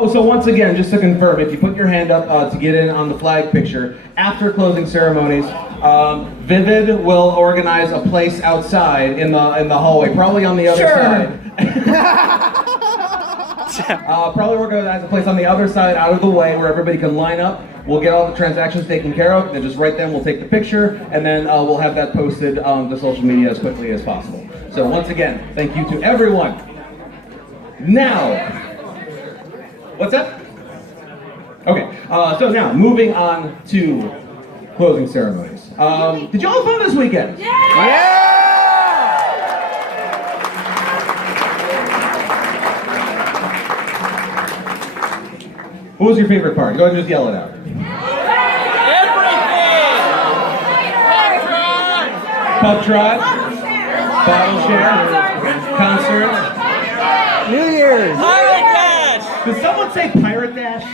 Oh, so once again, just to confirm, if you put your hand up to get in on the flag picture, after closing ceremonies, Vivid will organize a place outside in the hallway, probably on the other side. Probably organize a place on the other side, out of the way, where everybody can line up. We'll get all the transactions taken care of, and just right then we'll take the picture, and then we'll have that posted to social media as quickly as possible. So once again, thank you to everyone. Now, what's that? Okay, so now, moving on to closing ceremonies. Did y'all have fun this weekend? Yeah! What was your favorite part? Go ahead and just yell it out. Everything! Pub trot, bottle share, concerts, New Year's! Pirate Dash! Did someone say Pirate Dash?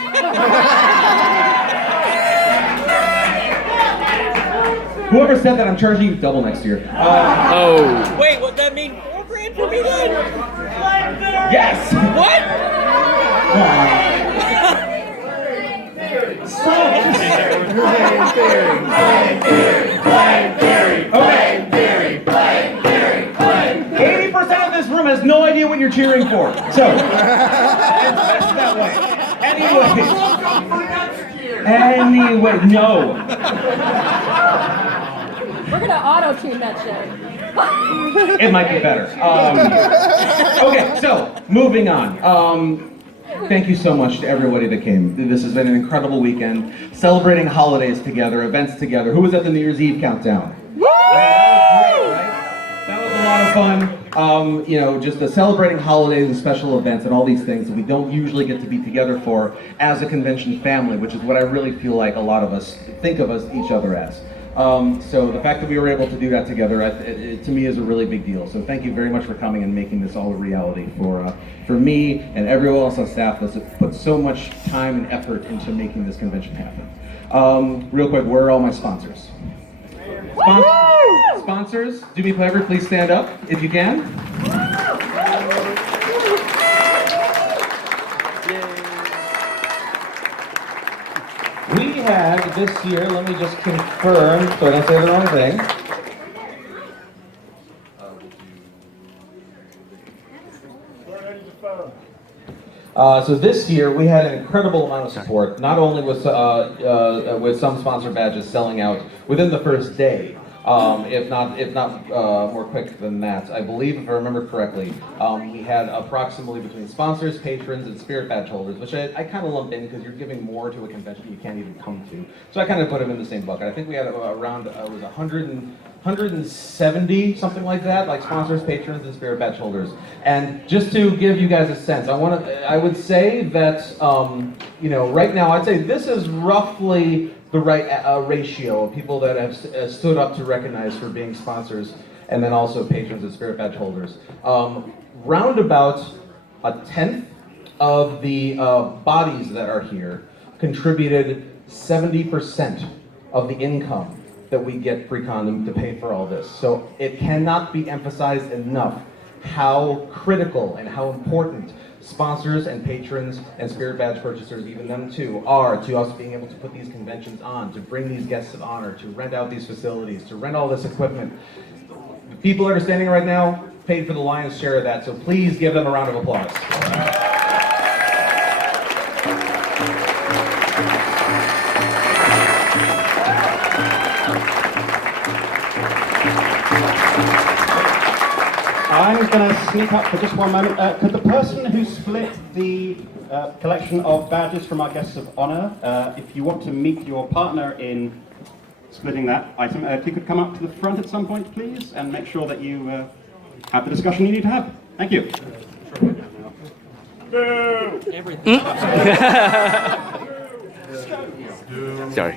Whoever said that, I'm charging you double next year. Oh. Wait, would that mean $4,000 for me then? Yes! What? Okay. 80% of this room has no idea what you're cheering for. So, it's best that way. Anyway, no. We're gonna auto-tune that shit. It might be better. Okay, so moving on. Thank you so much to everybody that came. This has been an incredible weekend, celebrating holidays together, events together. Who was at the New Year's Eve countdown? Woo! That was a lot of fun. You know, just celebrating holidays and special events and all these things that we don't usually get to be together for as a convention family, which is what I really feel like a lot of us think of each other as. So the fact that we were able to do that together, it to me is a really big deal. So thank you very much for coming and making this all a reality for me and everyone else on staff that's put so much time and effort into making this convention happen. Real quick, where are all my sponsors? Sponsors, do me a favor, please stand up if you can. We had this year, let me just confirm so I don't say the wrong thing. So this year we had an incredible amount of support, not only with some sponsor badges selling out within the first day, if not more quick than that. I believe, if I remember correctly, we had approximately between sponsors, patrons, and spirit badge holders, which I kind of lumped in because you're giving more to a convention you can't even come to. So I kind of put them in the same bucket. I think we had around, it was 170, something like that, like sponsors, patrons, and spirit badge holders. And just to give you guys a sense, I would say that, you know, right now, I'd say this is roughly the right ratio of people that have stood up to recognize for being sponsors and then also patrons and spirit badge holders. Round about a 10th of the bodies that are here contributed 70% of the income that we get pre-con to pay for all this. So it cannot be emphasized enough how critical and how important sponsors and patrons and spirit badge purchasers, even them too, are to us being able to put these conventions on, to bring these guests of honor, to rent out these facilities, to rent all this equipment. The people that are standing right now paid for the lion's share of that, so please give them a round of applause. I'm going to sneak up for just one moment. Could the person who split the collection of badges from our guests of honor, if you want to meet your partner in splitting that item, if you could come up to the front at some point, please, and make sure that you have the discussion you need to have. Thank you. Boo! Everything. Sorry.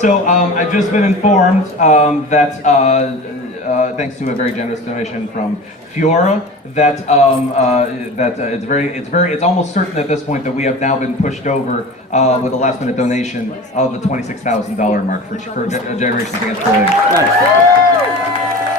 So I've just been informed that thanks to a very generous donation from Fiora, that it's almost certain at this point that we have now been pushed over with a last-minute donation of the $26,000 mark for Generations Against Bullying. Nice.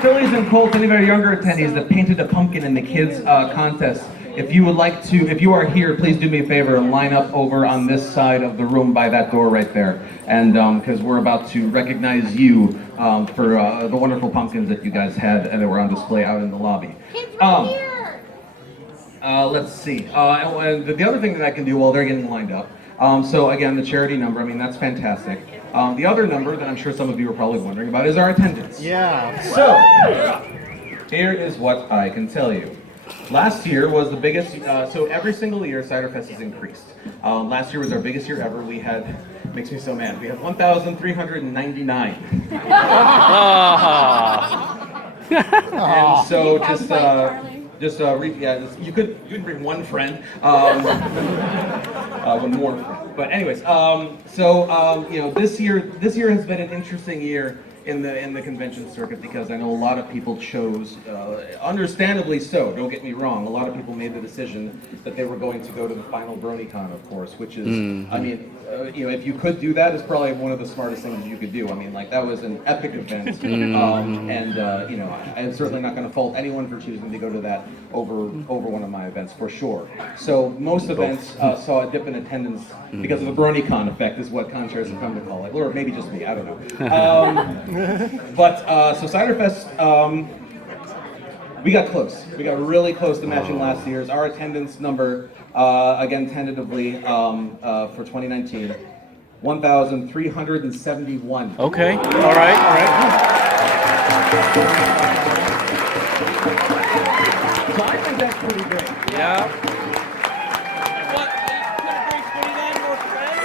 Phillies and Colts, any of our younger attendees that painted a pumpkin in the kids contest, if you would like to, if you are here, please do me a favor and line up over on this side of the room by that door right there. And because we're about to recognize you for the wonderful pumpkins that you guys had and that were on display out in the lobby. Kids right here. Let's see. And the other thing that I can do while they're getting lined up. So again, the charity number, I mean, that's fantastic. The other number that I'm sure some of you are probably wondering about is our attendance. Yeah. So, here is what I can tell you. Last year was the biggest, so every single year Ciderfest has increased. Last year was our biggest year ever. We had, makes me so mad, we had 1,399. And so you could bring one friend, one more friend. But anyways, you know, this year has been an interesting year in the convention circuit because I know a lot of people chose, understandably so, don't get me wrong, a lot of people made the decision that they were going to go to the final BronyCon, of course, which is, I mean, you know, if you could do that, it's probably one of the smartest things you could do. I mean, like, that was an epic event, you know, I'm certainly not going to fault anyone for choosing to go to that over one of my events, for sure. So most events saw a dip in attendance because of the BronyCon effect, is what conchairs have come to call it, or maybe just me, I don't know. So Ciderfest, we got close. We got really close to matching last year's. Our attendance number, again, tentatively for 2019, 1,371. Okay. All right. So I think that's pretty good. Yeah. What? You couldn't bring 29 more friends?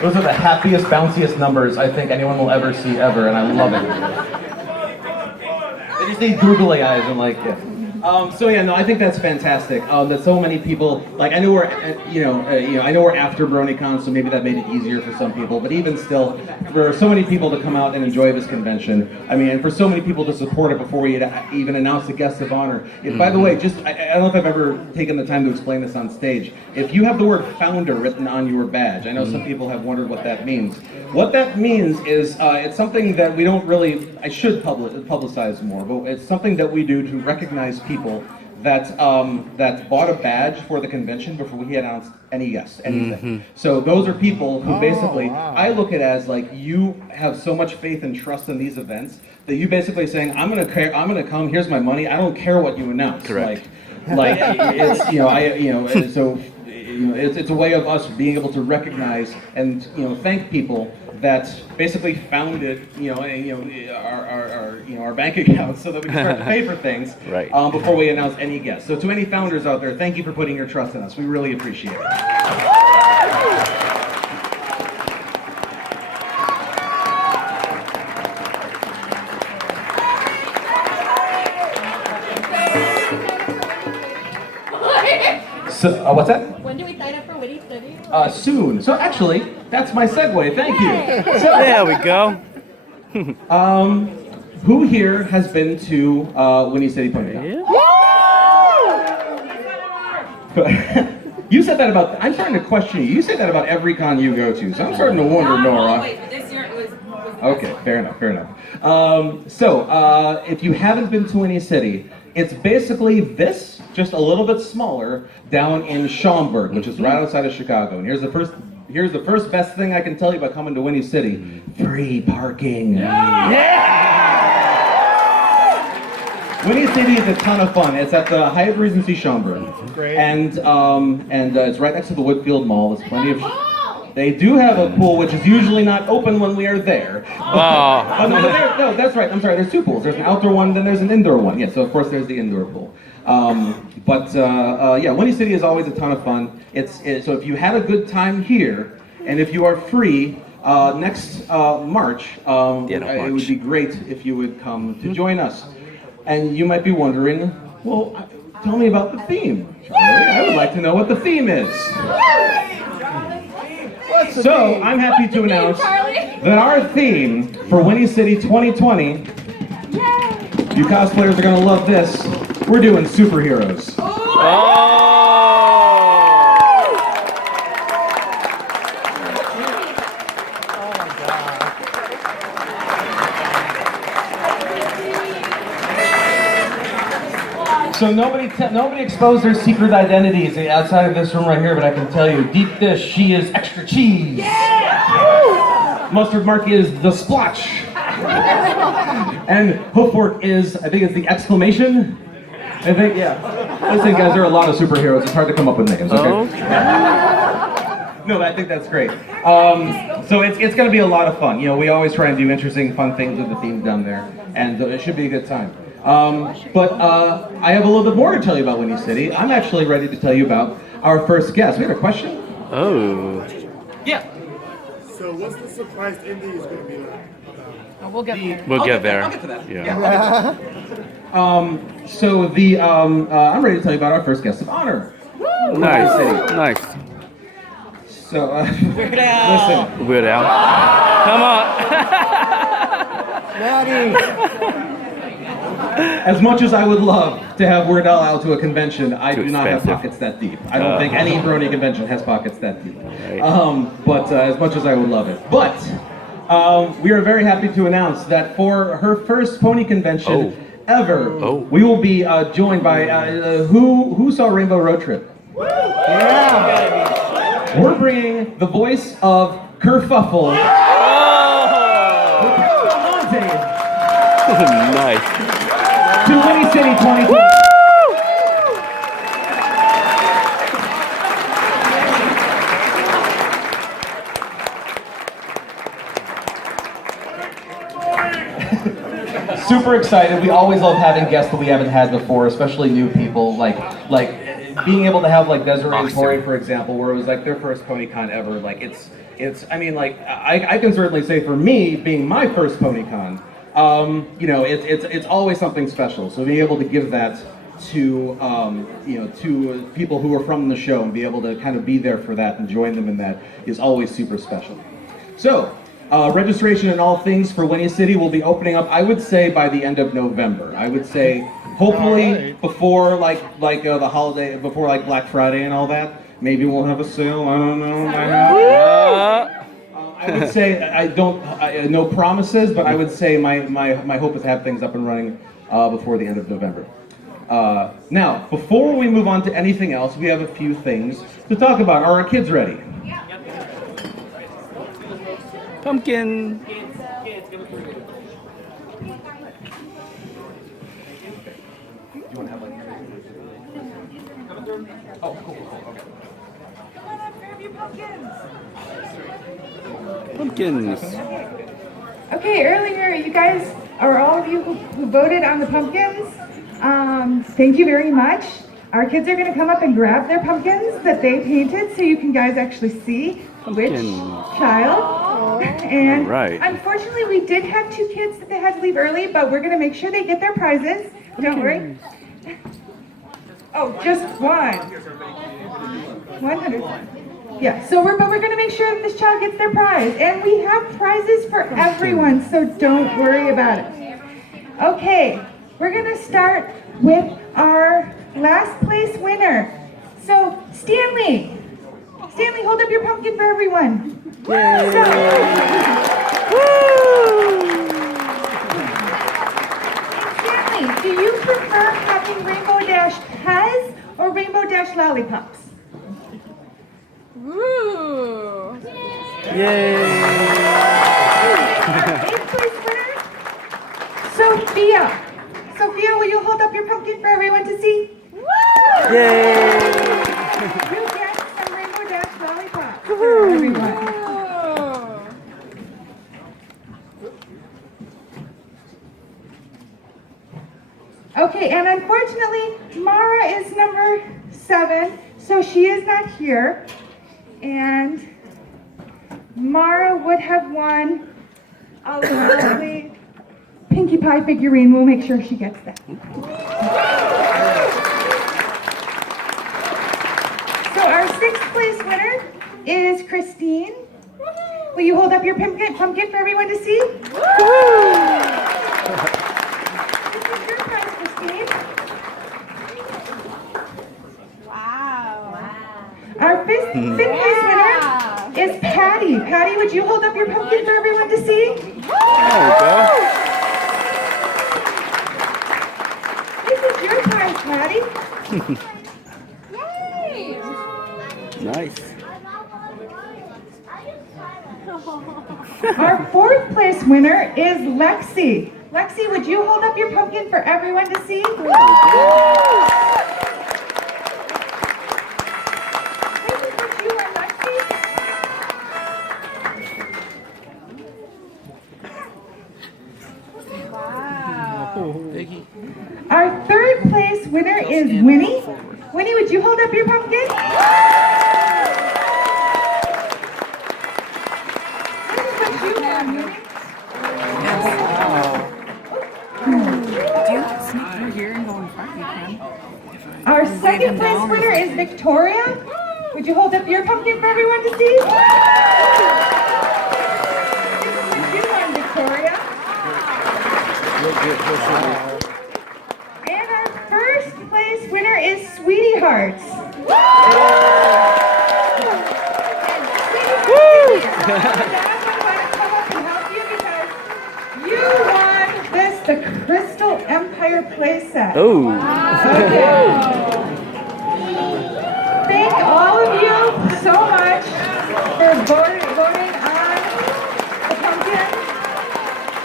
Those are the happiest, bounciest numbers I think anyone will ever see ever, and I love it. They just need googly eyes and like, yeah. So yeah, no, I think that's fantastic. That so many people, like, I know we're, I know we're after BronyCon, so maybe that made it easier for some people. But even still, for so many people to come out and enjoy this convention, I mean, and for so many people to support it before we even announced a guest of honor. By the way, just I don't know if I've ever taken the time to explain this on stage. If you have the word founder written on your badge, I know some people have wondered what that means. What that means is it's something that we don't really, I should publicize more, but it's something that we do to recognize people that bought a badge for the convention before we announced any guests, anything. So those are people who basically, I look at as like, you have so much faith and trust in these events that you basically saying, I'm gonna come, here's my money, I don't care what you announce. Correct. Like it's, it's a way of us being able to recognize and thank people that basically founded our bank accounts so that we can start to pay for things before we announce any guests. So to any founders out there, thank you for putting your trust in us. We really appreciate it. So, what's that? When do we sign up for Witty City? Soon. So actually, that's my segue. Thank you. So, There we go. who here has been to Winnie City Ponyville? You said that about. I'm starting to question you. You say that about every con you go to, so I'm starting to wonder, Nora. This year it was Okay, fair enough. If you haven't been to Winnie City, it's basically this, just a little bit smaller, down in Schaumburg, which is right outside of Chicago. And here's the first best thing I can tell you about coming to Winnie City: free parking. Winnie City is a ton of fun. It's at the Hyatt Regency Schaumburg, and it's right next to the Woodfield Mall. There's plenty of. They do have a pool, which is usually not open when we are there. No, that's right. I'm sorry. There's two pools. There's an outdoor one, then there's an indoor one. Yeah, so of course there's the indoor pool. Winnie City is always a ton of fun. So if you had a good time here, and if you are free next March, it would be great if you would come to join us. And you might be wondering, well, tell me about the theme, Charlie. I would like to know what the theme is. So I'm happy to announce that our theme for Winnie City 2020, you cosplayers are going to love this, we're doing superheroes. So nobody exposed their secret identities outside of this room right here, but I can tell you, deep dish, she is extra cheese. Yeah! Mustard Mark is the splotch. And Hoofwork is, I think it's the exclamation. I think, yeah. Listen, guys, there are a lot of superheroes. It's hard to come up with names, okay? No, I think that's great. So it's going to be a lot of fun. You know, we always try and do interesting, fun things with the themes down there, and it should be a good time. But I have a little bit more to tell you about Windy City. I'm actually ready to tell you about our first guest. We have a question? Oh. Yeah. So what's the surprise indie is going to be like? We'll get there. We'll get there. I'll get to that. Yeah. So I'm ready to tell you about our first guest of honor. Nice. Nice. So, Weird Al. listen. Weird Al. Come on. As much as I would love to have Weird Al out to a convention, I Too do not have expensive. pockets that deep. I don't think any brony convention has pockets that deep. Right. But as much as I would love it. But we are very happy to announce that for her first pony convention ever, we will be joined by, who saw Rainbow Road Trip? Yeah. We're bringing the voice of Kerfuffle. Nice. To Windy City 2020. Super excited. We always love having guests that we haven't had before, especially new people. Like being able to have like Desiree and Tori, for example, where it was like their first PonyCon ever. Like it's. I mean, like I can certainly say for me, being my first PonyCon, you know, it's always something special. So being able to give that to you know, to people who are from the show and be able to kind of be there for that and join them in that is always super special. So. Registration and all things for Windy City will be opening up, I would say, by the end of November. I would say, hopefully, before like the holiday, before like Black Friday and all that. Maybe we'll have a sale. I don't know. I would say no promises, but I would say my hope is to have things up and running before the end of November. Now, before we move on to anything else, we have a few things to talk about. Are our kids ready? Pumpkin. Oh, cool. Okay. Pumpkins. Okay, earlier you guys, or all of you who voted on the pumpkins, thank you very much. Our kids are going to come up and grab their pumpkins that they painted so you can guys actually see which child. And Alright. unfortunately we did have 2 kids that they had to leave early, but we're going to make sure they get their prizes. Don't worry. Oh, just one. 100. Yeah, so we're going to make sure that this child gets their prize. And we have prizes for everyone, so don't worry about it. Okay, we're going to start with our last place winner. So, Stanley, hold up your pumpkin for everyone. Stanley, do you prefer having Rainbow Dash Pez or Rainbow Dash Lollipops? Ooh. Yay. Our 8th place winner, Sophia. Sophia, will you hold up your pumpkin for everyone to see? Yay. You get some Rainbow Dash Lollipops for everyone. Okay, and unfortunately, Mara is number 7, so she is not here. And Mara would have won a lovely Pinkie Pie figurine. We'll make sure she gets that. So our 6th place winner is Christine. Will you hold up your pumpkin for everyone to see? This is your prize, Christine. Wow. Our 5th place winner is Patty. Patty, would you hold up your pumpkin for everyone to see? There we go. This is your prize, Maddie? Yay! Nice. Our fourth place winner is Lexi. Lexi, would you hold up your pumpkin for everyone to see? Thank you for you and Lexi. Wow. Our third place winner is Winnie. Winnie, would you hold up your pumpkin? This is what you want, Winnie. Do you sneak through here and go in front? You can. Our second place winner is Victoria. Would you hold up your pumpkin for everyone to see? This is what you want, Victoria. And our first place winner is Sweetie Hearts. You won the Crystal Empire playset. Oh. Okay. Thank all of you so much for voting on the pumpkin.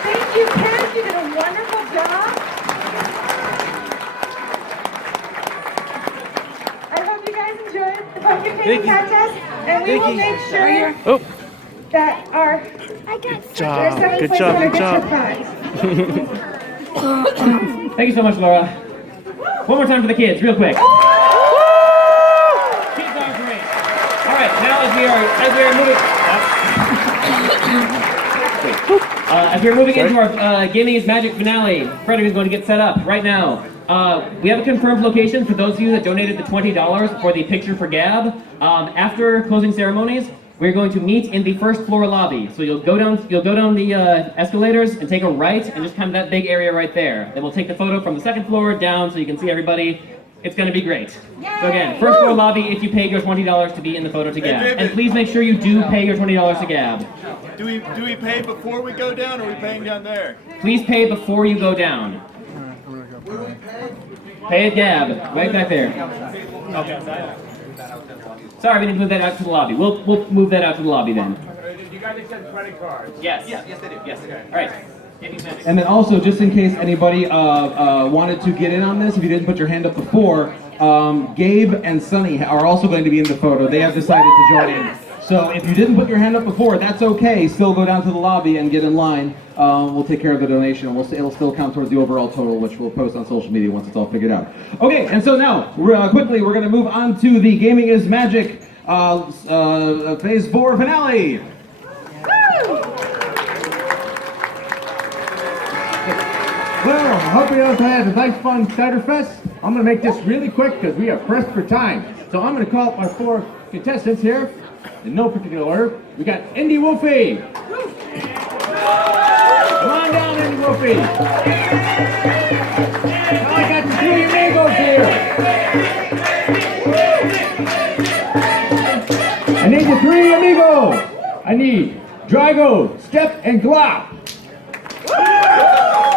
Thank you, kids. You did a wonderful job. I hope you guys enjoyed the pumpkin painting contest, and we will make sure Oh. that our Good job. seventh Good place job. winner Good gets her job. prize. Thank you so much, Laura. One more time for the kids, real quick. Kids are great. All right, now as we are moving into our Gaming is Magic finale, Frederick is going to get set up right now. We have a confirmed location for those of you that donated the $20 for the picture for Gab. After closing ceremonies, we're going to meet in the first floor lobby. So you'll go down the escalators and take a right, and just kind of that big area right there. Then we'll take the photo from the second floor down, so you can see everybody. It's going to be great. So again, first floor lobby if you paid your $20 to be in the photo to Gab. And please make sure you do pay your $20 to Gab. Do we pay before we go down, or are we paying down there? Please pay before you go down. Pay at Gab, right back there. Okay. Sorry, we didn't move that out to the lobby. We'll move that out to the lobby then. You guys accept credit cards? Yes. Yes, they do. Yes. All right. And then also, just in case anybody wanted to get in on this, if you didn't put your hand up before, Gabe and Sunny are also going to be in the photo. They have decided to join in. So if you didn't put your hand up before, that's okay. Still go down to the lobby and get in line. We'll take care of the donation, and it'll still count towards the overall total, which we'll post on social media once it's all figured out. Okay, and so now, quickly, we're going to move on to the Gaming is Magic Phase 4 finale. Well, I hope you all had a nice fun Ciderfest. I'm going to make this really quick because we are pressed for time. So I'm going to call up our 4 contestants here in no particular order. We got Indy Wolfie. Come on down, Indy Wolfie. Now I got the 3 amigos here. I need the 3 amigos. I need Drago, Step, and Glop.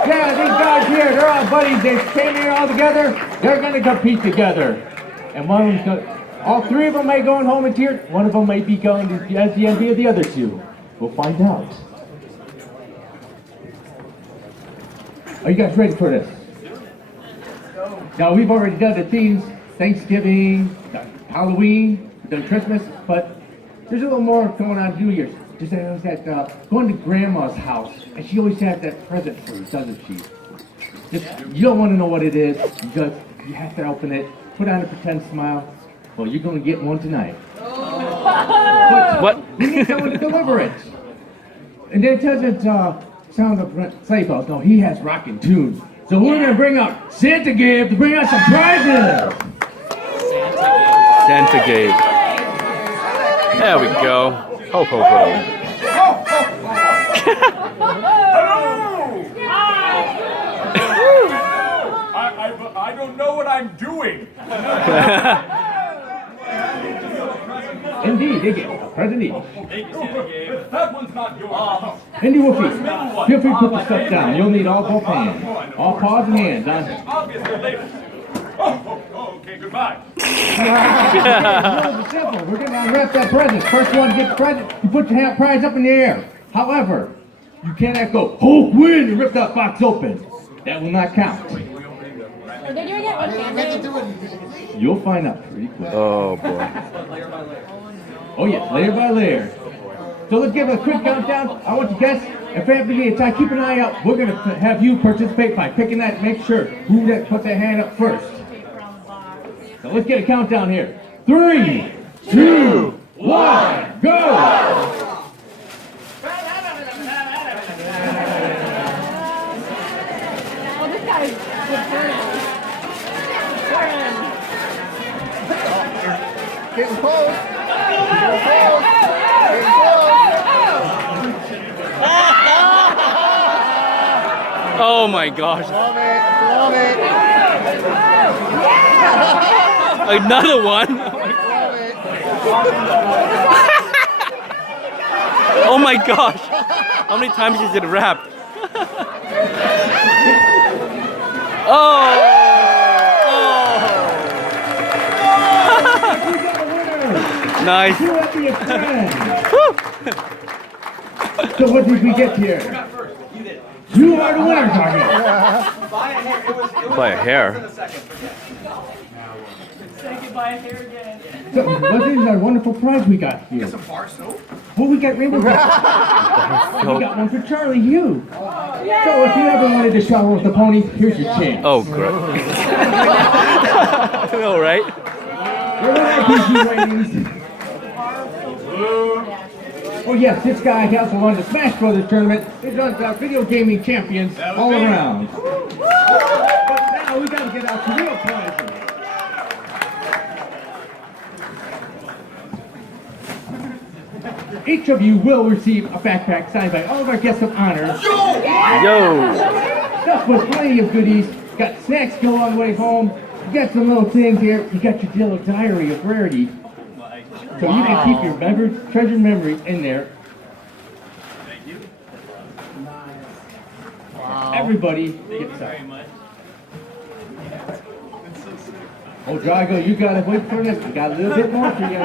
Yeah, these guys here, they're all buddies. They came here all together. They're going to compete together. And one of them's going all 3 of them may go home in tears. One of them may be going as the envy of the other 2. We'll find out. Are you guys ready for this? Now, we've already done the themes, Thanksgiving, Halloween, we've done Christmas, but there's a little more going on New Year's. Just I was at going to Grandma's house, and she always has that present for you, doesn't she? Just you don't want to know what it is. You have to open it, put on a pretend smile. Well, you're going to get one tonight. But What? we need someone to deliver it. And it doesn't sound like sleigh bells. No, he has rockin' tunes. So we're going to bring out Santa Gabe to bring out some prizes. Santa Gabe. There we go. Ho, ho, ho. I don't know what I'm doing. Indeed, they get a present each. That one's not yours. Indy Wolfie, feel free to put the stuff down. You'll need all both hands. All paws and hands. Obviously later. Oh, It's simple. We're going to unwrap that present. First one to get the present, you put your prize up in the air. However, you cannot go, Hulk win, and rip that box open. That will not count. Are they doing it with family? You'll find out pretty quick. Oh boy. Oh yes, layer by layer. So let's give it a quick countdown. I want you guys, if there happens to be a tie, keep an eye out. We're going to have you participate by picking that, make sure who that puts their hand up first. So let's get a countdown here. 3, 2, 1, go! Oh, this guy's Getting close. Oh my gosh. Love it. Another one. Oh my gosh. How many times is it wrapped? Oh. Nice. So what did we get here? You are the winner, Target. By a hair. So what is our wonderful prize we got here? Oh, we got rainbow. We got one for Charlie Hugh. So if you ever wanted to shower with the pony, here's your chance. Oh, great. All right. Oh yes, this guy also won the Smash Brothers tournament. He's on our video gaming champions all around. But now we gotta get out to real prizes. Each of you will receive a backpack signed by all of our guests of honor. Yo. Stuff with plenty of goodies. Got snacks to go on the way home. You got some little things here. You got your little diary of rarity. So you can keep your treasured memories in there. Everybody gets that. Oh, Drago, you gotta wait for this. We got a little bit more for you.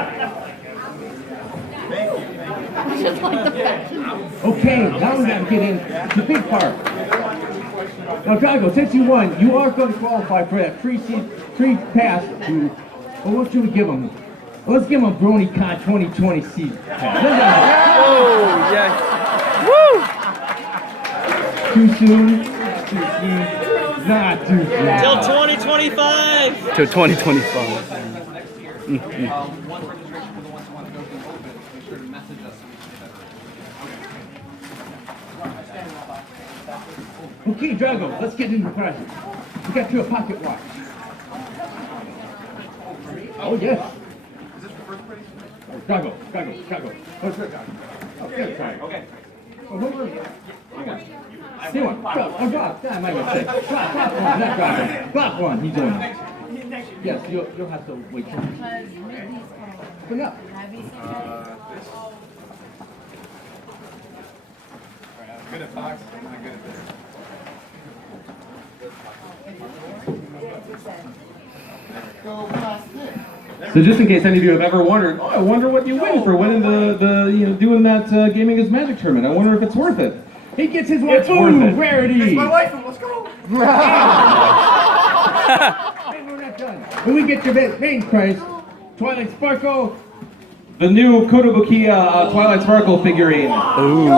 Okay, now we gotta get in the big part. Now, Drago, since you won, you are going to qualify for that free pass to. Well, what should we give them? Well, let's give them a BronyCon 2020 season pass. Oh, yes. Woo! Too soon? Too soon? Not too soon. Till 2025. Till 2025. Okay, Drago, let's get into the present. We got you a pocket watch. Oh, yes. Drago. Oh, good. Okay, sorry. Okay. Oh, no worries. See one. Drop. That might be a mistake. Drop one. Not dropping. Drop one. He's doing it. Yes, you'll have to wait. Bring up. Good at boxing. I'm not good at this. So just in case any of you have ever wondered, oh, I wonder what you win for winning the doing that Gaming is Magic tournament. I wonder if it's worth it. He gets his one. It's worth it. Rarity. My wife, let's go. Hey, we're not done. When we get your main prize, Twilight Sparkle. The new Kotobukiya Twilight Sparkle figurine. Ooh.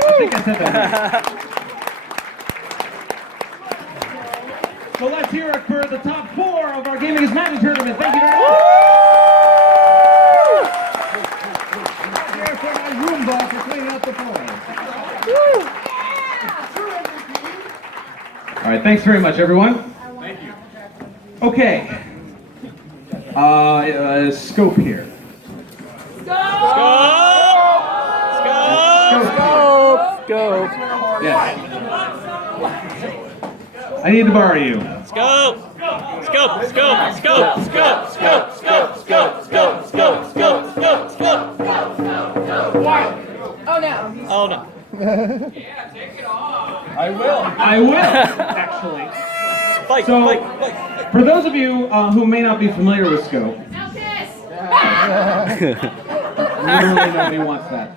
I think I said that. So let's hear it for the top 4 of our Gaming is Magic tournament. Thank you very much. Here for my Roomba for cleaning out the floor. All right, thanks very much, everyone. Thank you. Okay. Scope here. Go. Yes. I need to borrow you. Scope. Oh no. Oh no. I will, actually. So, for those of you who may not be familiar with Scope, literally nobody wants that.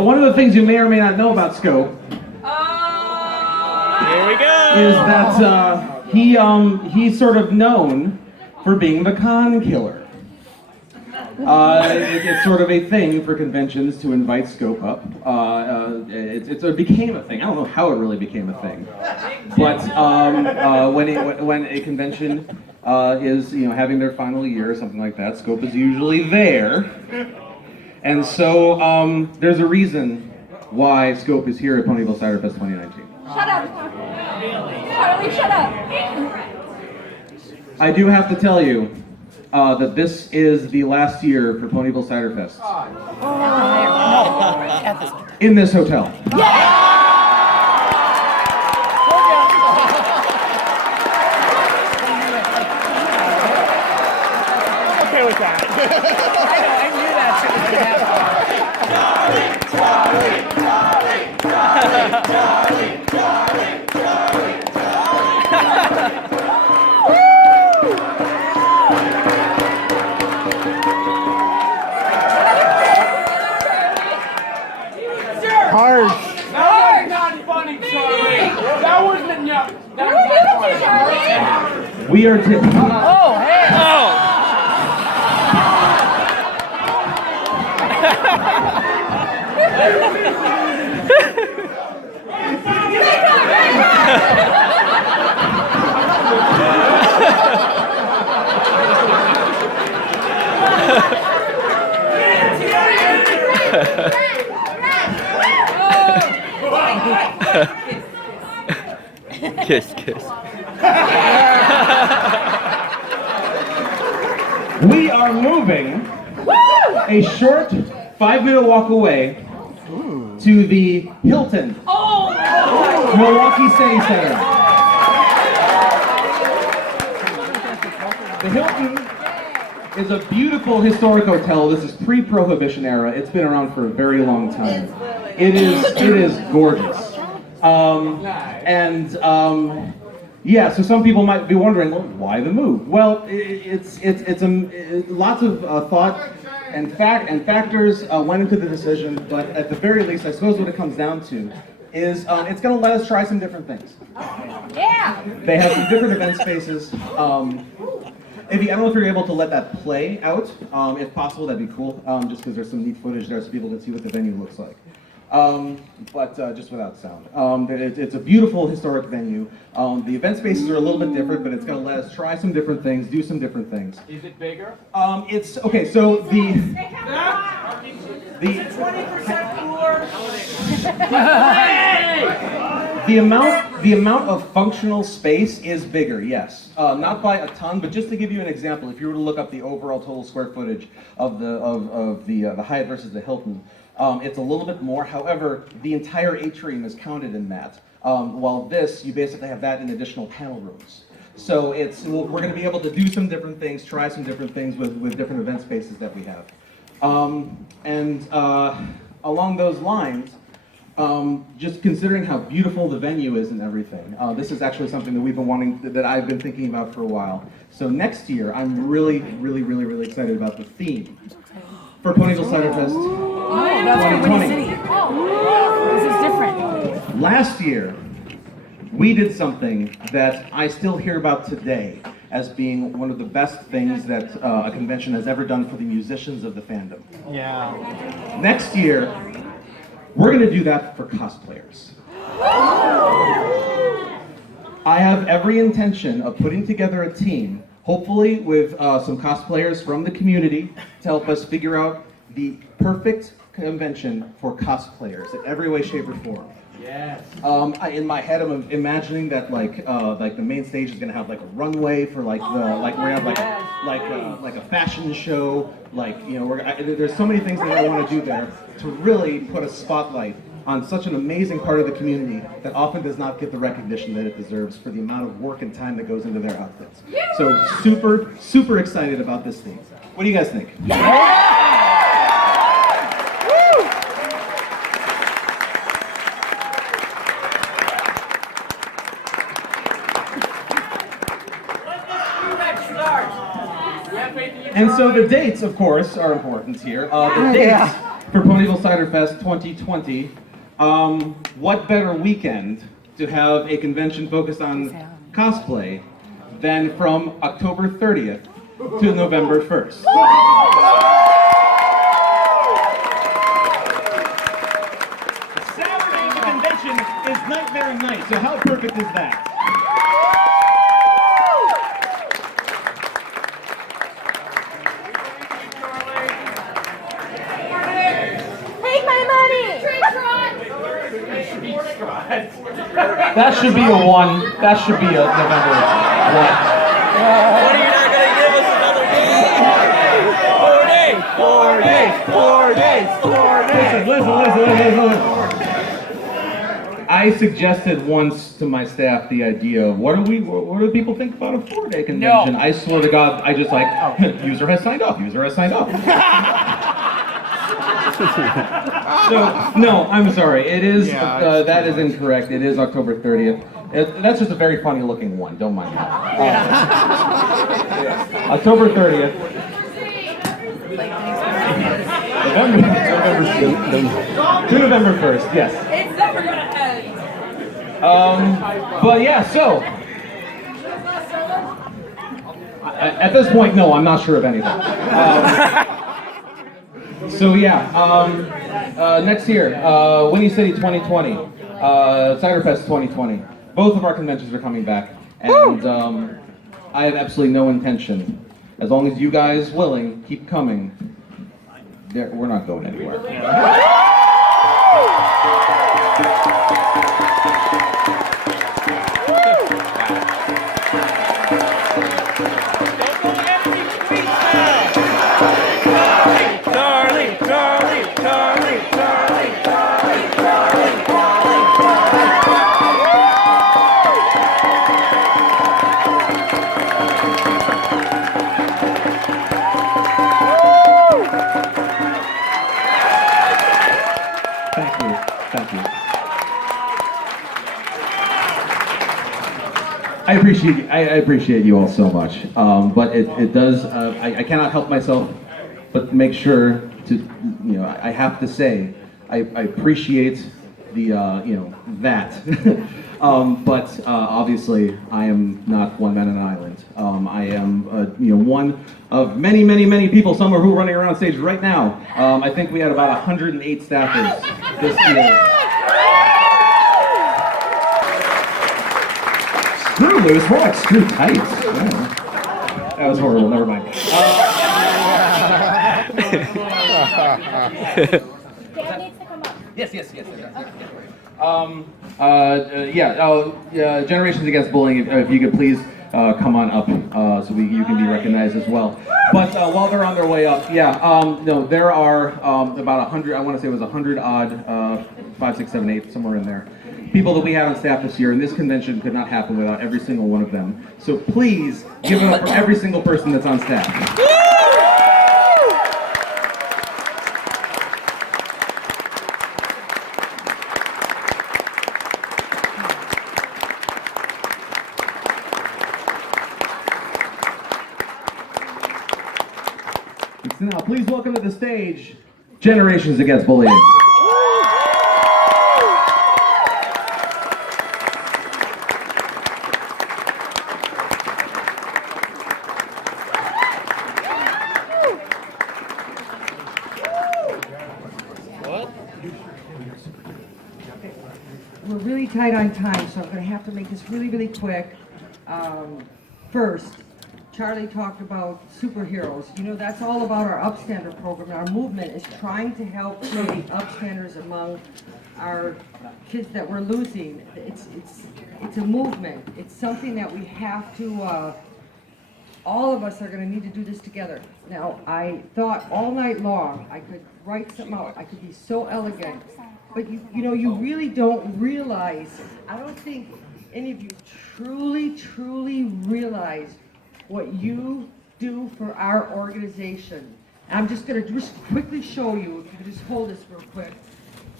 One of the things you may or may not know about Scope Here we go. is that he's sort of known for being the con killer. It's sort of a thing for conventions to invite Scope up. It became a thing. I don't know how it really became a thing, but when a convention is having their final year or something like that, Scope is usually there, and so there's a reason why Scope is here at Ponyville Ciderfest 2019. Shut up. Charlie, shut up. I do have to tell you that this is the last year for Ponyville Ciderfest. In this hotel. Okay with that. I knew that shit was gonna happen. Hard. Not funny, Charlie. That wasn't enough. What are we doing to you, Charlie? We are tipping. Oh, hey. Oh. Kiss, kiss. We are moving a short 5-minute walk away to the Hilton, Milwaukee City Center. The Hilton is a beautiful historic hotel. This is pre-Prohibition era. It's been around for a very long time. It is gorgeous. Yeah, so some people might be wondering, well, why the move? Well, it's lots of thought and factors went into the decision, but at the very least, I suppose what it comes down to is it's going to let us try some different things. Yeah. They have some different event spaces. I don't know if you're able to let that play out. If possible, that'd be cool, just because there's some neat footage there so people can see what the venue looks like. But just without sound. It's a beautiful historic venue. The event spaces are a little bit different, but it's going to let us try some different things, do some different things. Is it bigger? It's okay. So the 20% cooler. the amount of functional space is bigger. Yes, not by a ton, but just to give you an example, if you were to look up the overall total square footage of the Hyatt versus the Hilton. It's a little bit more. However, the entire atrium is counted in that. While this, you basically have that in additional panel rooms. So we're going to be able to do some different things, try some different things with different event spaces that we have. Along those lines, just considering how beautiful the venue is and everything, this is actually something that I've been thinking about for a while. So next year, I'm really excited about the theme for Ponyville Ciderfest 2020. This is different. Last year, we did something that I still hear about today as being one of the best things that a convention has ever done for the musicians of the fandom. Yeah. Next year, we're going to do that for cosplayers. I have every intention of putting together a team, hopefully with some cosplayers from the community, to help us figure out the perfect convention for cosplayers in every way, shape, or form. Yes. In my head, I'm imagining that like the main stage is gonna have like a runway for we're gonna have like a fashion show. There's so many things that I want to do there to really put a spotlight on such an amazing part of the community that often does not get the recognition that it deserves for the amount of work and time that goes into their outfits. So super excited about this theme. What do you guys think? And so the dates, of course, are important here. The dates for Ponyville Ciderfest 2020. What better weekend to have a convention focused on cosplay than from October 30th to November 1st. Saturday, the convention is Nightmare Night, so how perfect is that? Take my money! That should be a 1. That should be a November 1. What are you not going to give us another day? 4 days! 4 days! 4 days! 4 days! Listen. I suggested once to my staff the idea of what do people think about a 4-day convention? No. I swear to God, I just like, user has signed up. So, no, I'm sorry. It is, that is incorrect. It is October 30th. That's just a very funny looking one. Don't mind that. October 30th. To November 1st, yes. It's never gonna end. But yeah, so. At this point, no, I'm not sure of anything. So yeah, next year, Winnie City 2020, Ciderfest 2020. Both of our conventions are coming back, and I have absolutely no intention, as long as you guys willing, keep coming, we're not going anywhere. Thank you. I appreciate you all so much, but it does. I cannot help myself but make sure to, I have to say, I appreciate the, that. But obviously, I am not one man on an island. I am, one of many, many, many people somewhere who are running around stage right now. I think we had about 108 staffers this year. Screw loose, more like screw tight. That was horrible, never mind. Dan needs to come up. Yes. Generations Against Bullying, if you could please come on up so you can be recognized as well. But while they're on their way up, there are about 100, I want to say it was 100 odd, 5, 6, 7, 8, somewhere in there, people that we had on staff this year, and this convention could not happen without every single one of them. So please give it up for every single person that's on staff. Now, please welcome to the stage, Generations Against Bullying. We're really tight on time, so I'm going to have to make this really, really quick. First, Charlie talked about superheroes. That's all about our Upstander program. Our movement is trying to help create upstanders among our kids that we're losing. It's a movement. It's something that we have to, all of us are going to need to do this together. Now, I thought all night long I could write something out. I could be so elegant. But you really don't realize, I don't think any of you truly realize what you do for our organization. I'm just going to just quickly show you, if you could just hold this real quick.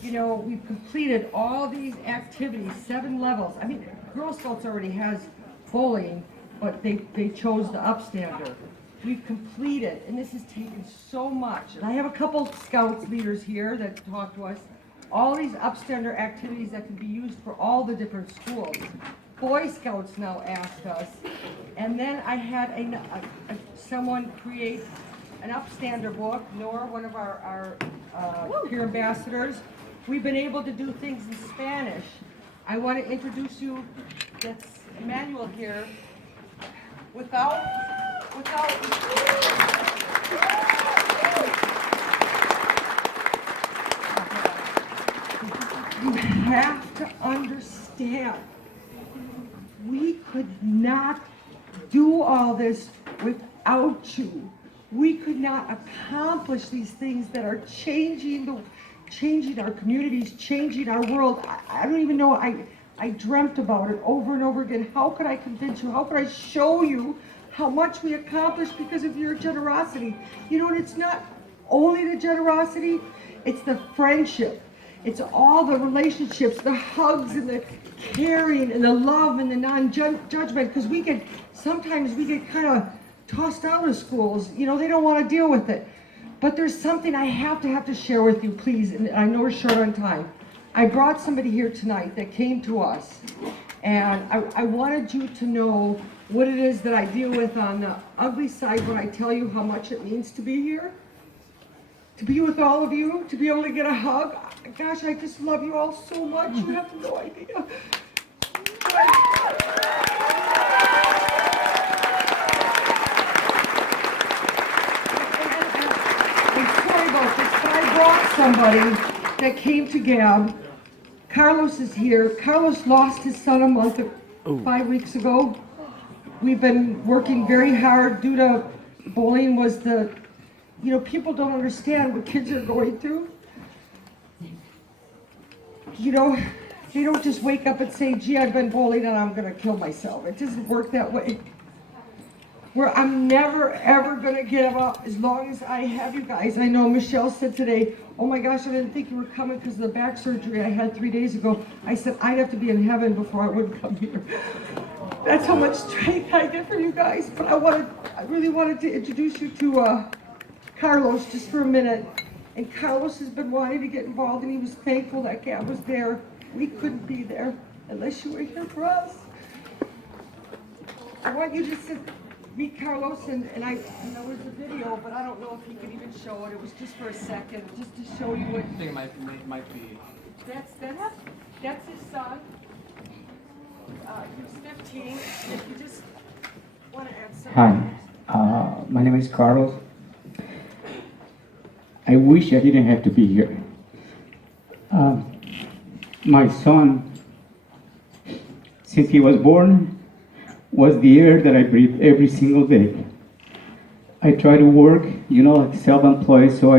We've completed all these activities, 7 levels. I mean, Girl Scouts already has bowling, but they chose the Upstander. we've completed, and this has taken so much. And I have a couple Scouts leaders here that talk to us. All these upstander activities that can be used for all the different schools. Boy Scouts now asked us, and then I had someone create an upstander book. Nora, one of our peer ambassadors. We've been able to do things in Spanish. I want to introduce you. That's Emmanuel here. Without. You have to understand, we could not do all this without you. We could not accomplish these things that are changing our communities, changing our world. I don't even know, I dreamt about it over and over again. How could I convince you? How could I show you how much we accomplished because of your generosity? You know, and it's not only the generosity, it's the friendship. It's all the relationships, the hugs and the caring and the love and the non-judgment, because sometimes we get kind of tossed out of schools. You know, they don't want to deal with it. But there's something I have to share with you, please, and I know we're short on time. I brought somebody here tonight that came to us, and I wanted you to know what it is that I deal with on the ugly side when I tell you how much it means to be here. To be with all of you, to be able to get a hug. Gosh, I just love you all so much. You have no idea. I'm sorry about this, but I brought somebody that came to Gab. Carlos is here. Carlos lost his son 5 weeks ago. We've been working very hard due to bullying was the, you know, people don't understand what kids are going through. You know, they don't just wake up and say, gee, I've been bullied and I'm going to kill myself. It doesn't work that way. Where I'm never, ever going to give up as long as I have you guys. I know Michelle said today, oh my gosh, I didn't think you were coming because of the back surgery I had 3 days ago. I said, I'd have to be in heaven before I would come here. That's how much strength I get from you guys. But I really wanted to introduce you to Carlos just for a minute. And Carlos has been wanting to get involved, and he was thankful that Gab was there. We couldn't be there unless you were here for us. I want you to meet Carlos, and I know there's a video, but I don't know if he can even show it. It was just for a second, just to show you what. I think it might be. That's his son. He was 15. If you just want to add something. Hi, my name is Carlos. I wish I didn't have to be here. My son, since he was born, was the air that I breathe every single day. I try to work, you know, like self-employed, so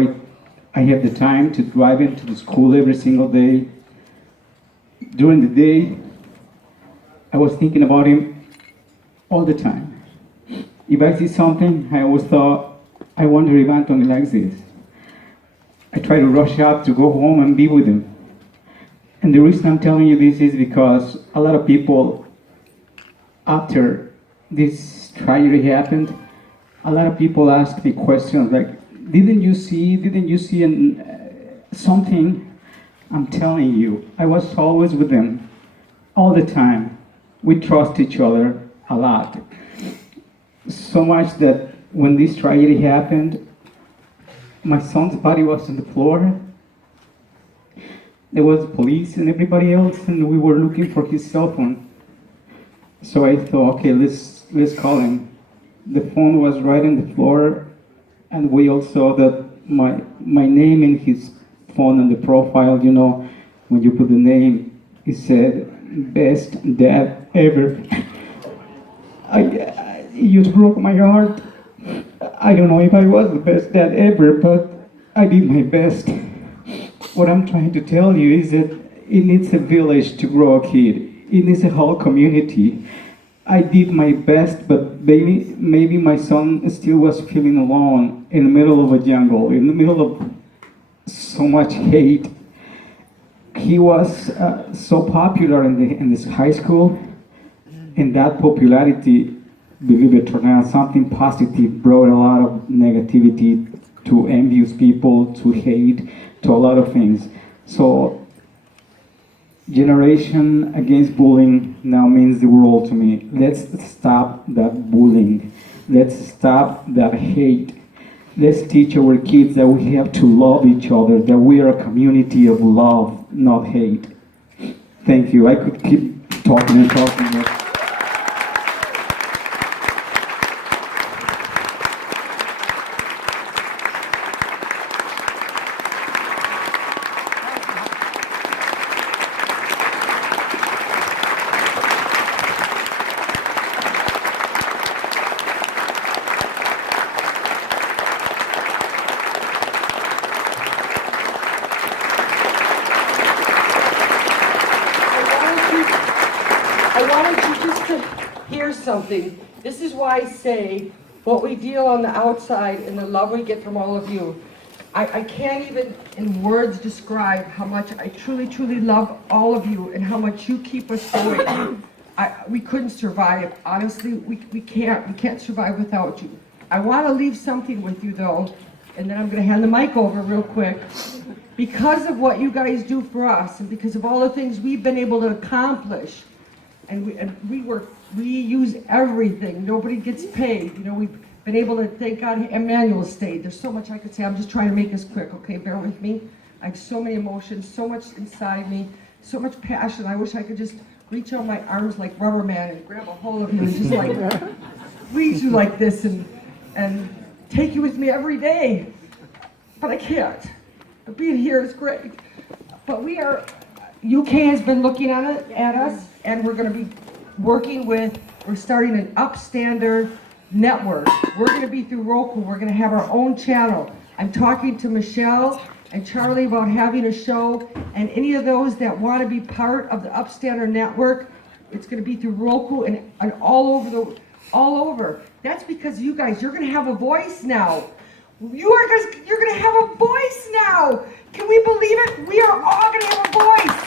I have the time to drive him to the school every single day. During the day, I was thinking about him all the time. If I see something, I always thought, I wonder if Anthony likes this. I try to rush out to go home and be with him. And the reason I'm telling you this is because a lot of people, after this tragedy happened, a lot of people ask me questions like, didn't you see something? I'm telling you, I was always with them all the time. We trust each other a lot. So much that when this tragedy happened, my son's body was on the floor. There was police and everybody else, and we were looking for his cell phone. So I thought, okay, let's call him. The phone was right on the floor, and we all saw that my name in his phone on the profile, you know, when you put the name, it said, best dad ever. It just broke my heart. I don't know if I was the best dad ever, but I did my best. What I'm trying to tell you is that it needs a village to grow a kid. It needs a whole community. I did my best, but maybe my son still was feeling alone in the middle of a jungle, in the middle of so much hate. He was so popular in this high school, and that popularity believe it or not, something positive brought a lot of negativity to envious people, to hate, to a lot of things. So, Generation Against Bullying now means the world to me. Let's stop that bullying. Let's stop that hate. Let's teach our kids that we have to love each other, that we are a community of love, not hate. Thank you. I could keep talking and talking. But I wanted you just to hear something. This is why I say what we deal on the outside and the love we get from all of you. I can't even in words describe how much I truly, truly love all of you and how much you keep us going. We couldn't survive. Honestly, we can't survive without you. I want to leave something with you though, and then I'm going to hand the mic over real quick. Because of what you guys do for us and because of all the things we've been able to accomplish, and we use everything. Nobody gets paid. You know, we've been able to, thank God Emmanuel stayed. There's so much I could say. I'm just trying to make this quick, okay? Bear with me. I have so many emotions, so much inside me, so much passion. I wish I could just reach out my arms like Rubber Man and grab a hold of you and just like squeeze you like this and take you with me every day. But I can't. But being here is great. But UK has been looking at us, and we're going to be working with, we're starting an upstander network. We're going to be through Roku. We're going to have our own channel. I'm talking to Michelle and Charlie about having a show, and any of those that want to be part of the upstander network, it's going to be through Roku and all over. That's because you guys, you're going to have a voice now. You're going to have a voice now. Can we believe it? We are all going to have a voice.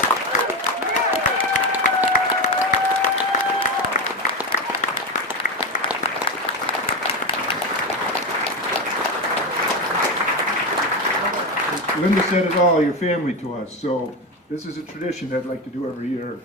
Linda said it all, your family to us, so this is a tradition I'd like to do every year.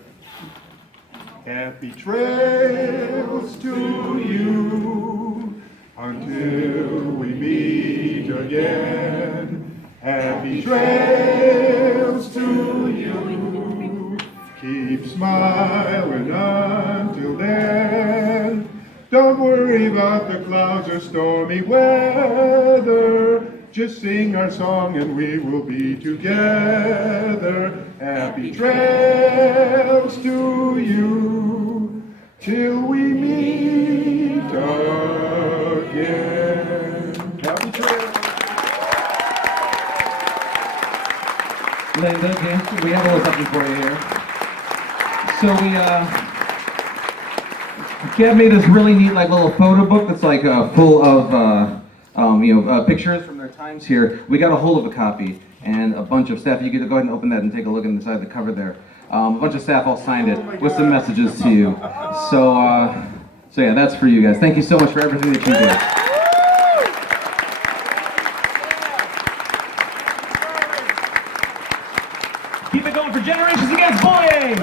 Happy trails to you until we meet again. Happy trails to you. Keep smiling until then. Don't worry about the clouds or stormy weather. Just sing our song and we will be together. Happy trails to you till we meet again. Happy trails. Linda, James, we have a little something for you here. So Kev made this really neat like little photo book that's like full of pictures from their times here. We got a hold of a copy and a bunch of staff. You get to go ahead and open that and take a look inside the cover there. A bunch of staff all signed it with some messages to you. So yeah, that's for you guys. Thank you so much for everything that you did. Keep it going for Generations Against Bullying!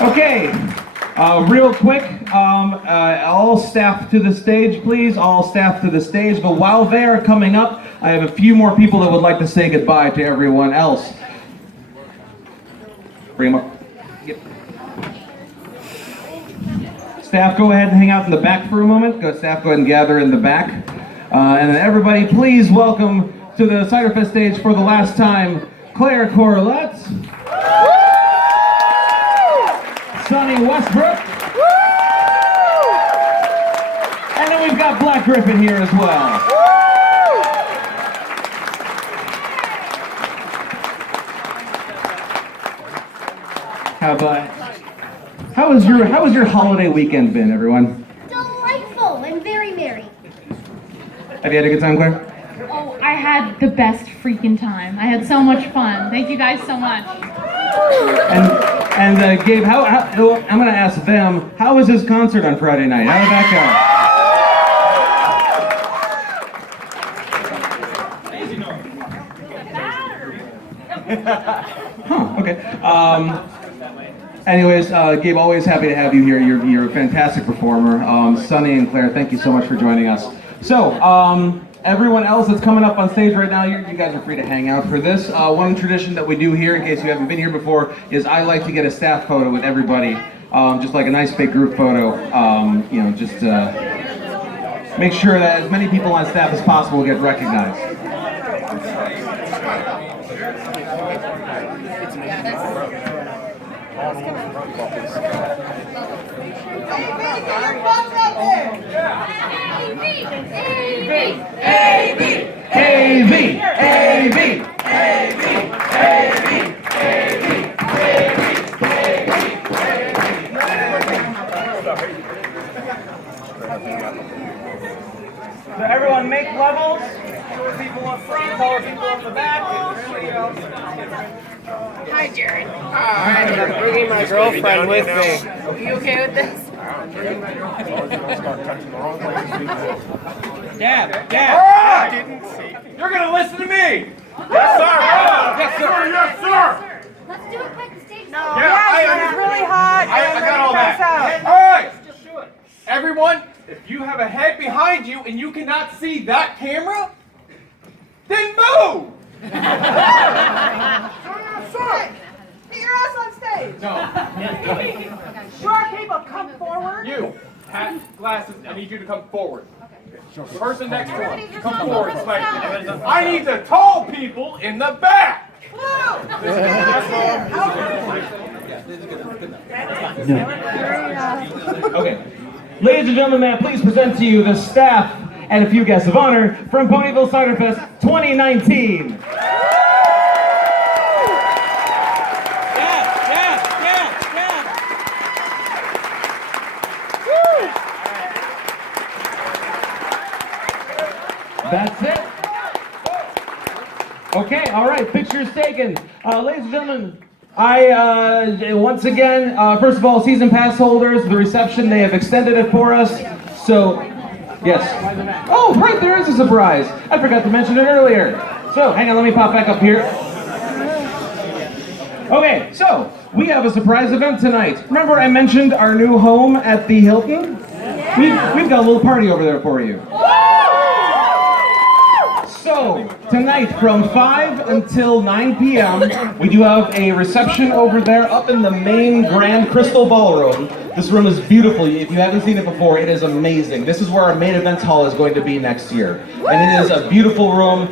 Okay, real quick, all staff to the stage, please. All staff to the stage. But while they are coming up, I have a few more people that would like to say goodbye to everyone else. Bring them up. Yep. Staff, go ahead and hang out in the back for a moment. Staff, go ahead and gather in the back. And then everybody, please welcome to the Ciderfest stage for the last time, Claire Corlett. Sonny Westbrook. And then we've got Black Griffin here as well. How has your holiday weekend been, everyone? Delightful and very merry. Have you had a good time, Claire? Oh, I had the best freaking time. I had so much fun. Thank you guys so much. And Gabe, how I'm gonna ask them, how was his concert on Friday night? How did that go? Huh, okay. Anyways, Gabe, always happy to have you here. You're a fantastic performer. Sunny and Claire, thank you so much for joining us. So, everyone else that's coming up on stage right now, you guys are free to hang out for this. One tradition that we do here, in case you haven't been here before, is I like to get a staff photo with everybody. Just like a nice big group photo. Just make sure that as many people on staff as possible get recognized. So everyone make levels. Short people up front, taller people up the back. Hi, Jared. Hi, I'm bringing my girlfriend with me. Are you okay with this? Dad, I didn't see. You're gonna listen to me. Yes, sir. Yes, sir. Yes, sir. Let's do it quick. The stage. No. Yeah, it's really hot. I got all that. All right. Everyone, if you have a head behind you and you cannot see that camera, then move. Sir, get your ass on stage. No. Short people, come forward. You, hat, glasses, I need you to come forward. Person next to him, come forward. I need the tall people in the back. Okay. Ladies and gentlemen, may I please present to you the staff and a few guests of honor from Ponyville Ciderfest 2019. That's it. Okay, all right, pictures taken. Ladies and gentlemen, once again, first of all, season pass holders, the reception, they have extended it for us. So, yes. Oh, right, there is a surprise. I forgot to mention it earlier. So, hang on, let me pop back up here. Okay, so, we have a surprise event tonight. Remember I mentioned our new home at the Hilton? We've got a little party over there for you. So, tonight from 5 until 9 p.m., we do have a reception over there up in the main Grand Crystal Ballroom. This room is beautiful. If you haven't seen it before, it is amazing. This is where our main events hall is going to be next year. And it is a beautiful room.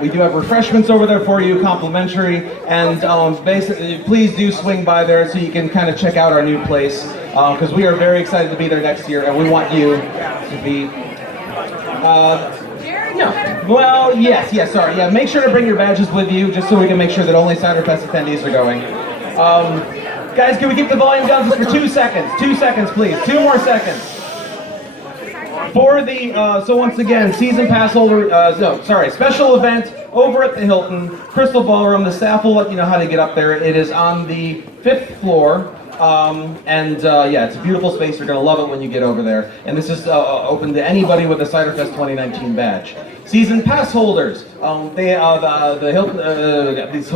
We do have refreshments over there for you, complimentary. And basically, please do swing by there so you can kind of check out our new place. Because we are very excited to be there next year, and we want you to be... No. Well, yes, sorry. Yeah, make sure to bring your badges with you, just so we can make sure that only Ciderfest attendees are going. Guys, can we keep the volume down just for 2 seconds? 2 seconds, please. 2 more seconds. For the, so once again, season pass holder, special event over at the Hilton, Crystal Ballroom. The staff will let you know how to get up there. It is on the 5th floor. Yeah, it's a beautiful space. You're going to love it when you get over there. And this is open to anybody with a Ciderfest 2019 badge. Season pass holders, the Hilton, these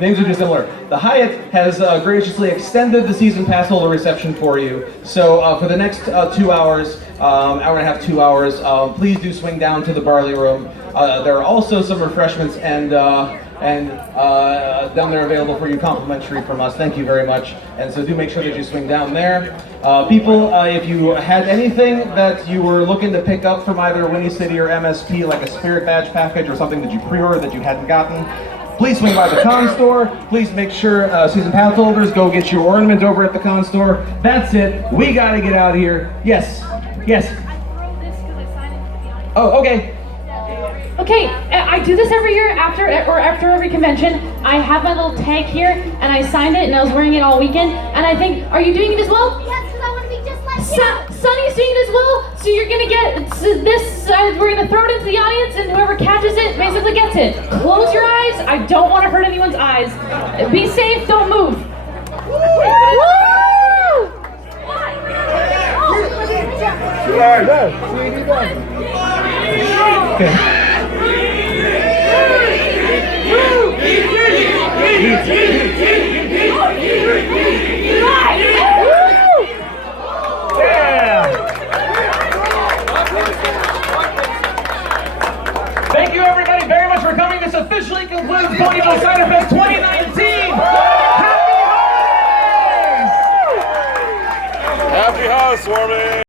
names are too similar. The Hyatt has graciously extended the season pass holder reception for you. So for the next 2 hours, hour and a half, 2 hours, please do swing down to the Barley Room. There are also some refreshments and down there available for you, complimentary from us. Thank you very much. And so do make sure that you swing down there. People, if you had anything that you were looking to pick up from either Winnie City or MSP, like a spirit badge package or something that you pre-ordered that you hadn't gotten, please swing by the con store. Please make sure season pass holders go get your ornament over at the con store. That's it. We gotta get out of here. Yes. I throw this because I signed it to the audience. Oh, okay. Okay, I do this every year after every convention. I have my little tag here, and I signed it, and I was wearing it all weekend. And I think, are you doing it as well? Yes, because I want to be just like Sunny's doing it as well. So you're gonna get this. We're gonna throw it into the audience, and whoever catches it basically gets it. Close your eyes. I don't want to hurt anyone's eyes. Be safe. Don't move. Thank you everybody very much for coming. This officially concludes Ponyville Ciderfest 2019. Happy holidays! Happy housewarming!